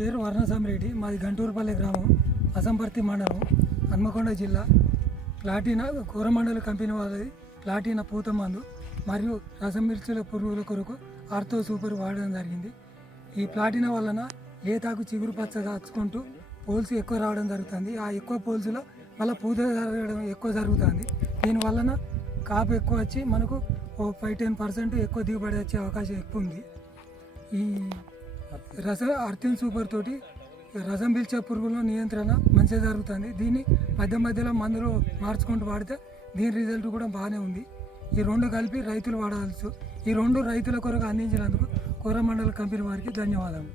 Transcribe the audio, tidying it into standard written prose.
పేరు వర్ణసామిరెడ్డి, మాది గంటూరుపల్లి గ్రామం, అసంపర్తి మండలం, హన్మకొండ జిల్లా. ప్లాటినా కోరమండల కంపెనీ వాళ్ళది ప్లాటినా పూత మందు మరియు రసమిర్చుల పురుగుల కొరకు ఆర్థో సూపర్ వాడడం జరిగింది. ఈ ప్లాటినా వలన లేతాకు చిగురు పచ్చగా అచ్చుకుంటూ పోల్స్ ఎక్కువ రావడం జరుగుతుంది. ఆ ఎక్కువ పోల్స్లో మళ్ళీ పూత జరగడం ఎక్కువ జరుగుతుంది. దీని వలన కాపు ఎక్కువ వచ్చి మనకు 5-10% ఎక్కువ దిగుబడి వచ్చే అవకాశం ఎక్కువ ఉంది. ఈ అర్థిన్ సూపర్ తోటి రసం పీల్చే పురుగుల నియంత్రణ మంచిగా జరుగుతుంది. దీన్ని మధ్య మధ్యలో మందులు మార్చుకుంటూ వాడితే దీని రిజల్ట్ కూడా బాగానే ఉంది. ఈ రెండు కలిపి రైతులు వాడవచ్చు. ఈ రెండు రైతుల కొరకు అందించినందుకు కోరమండల కంపెనీ వారికి ధన్యవాదాలు.